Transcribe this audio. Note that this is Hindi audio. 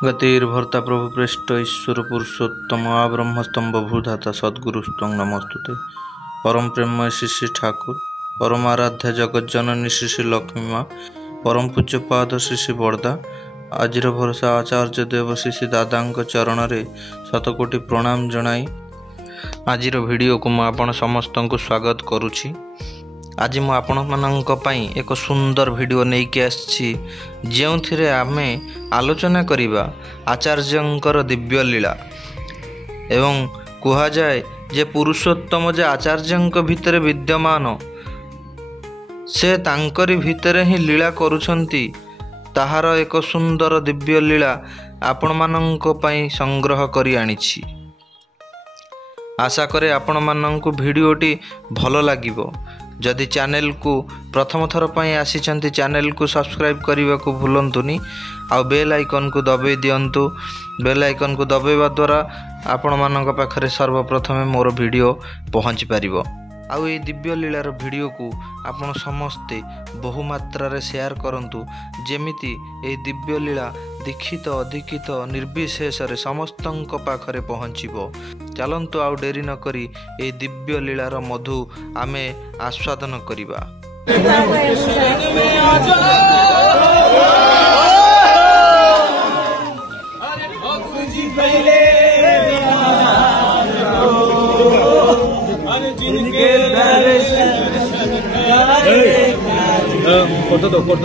गतिर्भर्ता प्रभु प्रेष्ठ ईश्वर पुरुषोत्तम ब्रह्मस्तंभ भूधाता सद्गुरुस्त्वं नमस्तुते। परम प्रेममय श्री श्री ठाकुर, परम आराध्य जगज्जननी श्री श्री लक्ष्मी माँ, परम पूज्य पाद श्री श्री बरदा, आजिर भरोसा आचार्य देव श्री श्री दादा चरण रे शतकोटि प्रणाम जनाई आजिर वीडियो को मु आपण समस्त को स्वागत करुछि। आज मु आपण मानक पई एक सुंदर वीडियो नहीं के आछि जेउथिरे आमे आलोचना करिबा आचार्यंकर दिव्य लीला एवं कुहा जाए जे पुरुषोत्तम जे आचार्यंक भितरे विद्यमान से तांकरी भितरे ही लीला करुछंती ताहार एक सुंदर दिव्य लीला आपण मानक पई संग्रह करी आनिछि। आशा करे आपण मानक वीडियोटी भलो लागिबो। जदि चैनल को प्रथम थर पई आसीचंती चैनल को सब्सक्राइब करने को भूलंतुनी आउ बेल आइकन को दबाई दियंतु। बेल आइकन को दबाइबा द्वारा आपण मानक पाखरे सर्वप्रथम मोर वीडियो पहुँची पारिबो। आउ ये दिव्य लीलार वीडियो को आपण समस्ते बहु मात्रा रे शेयर करंतु जेमिति ए दिव्य लीला दीक्षित अधिकित निर्विशेष रे समस्तंक पाखरे पहुँचीबो। चलंतु आउ डेरी न करी ए दिव्य लीलार मधु आमे आस्वादन करिबा। করতে দাও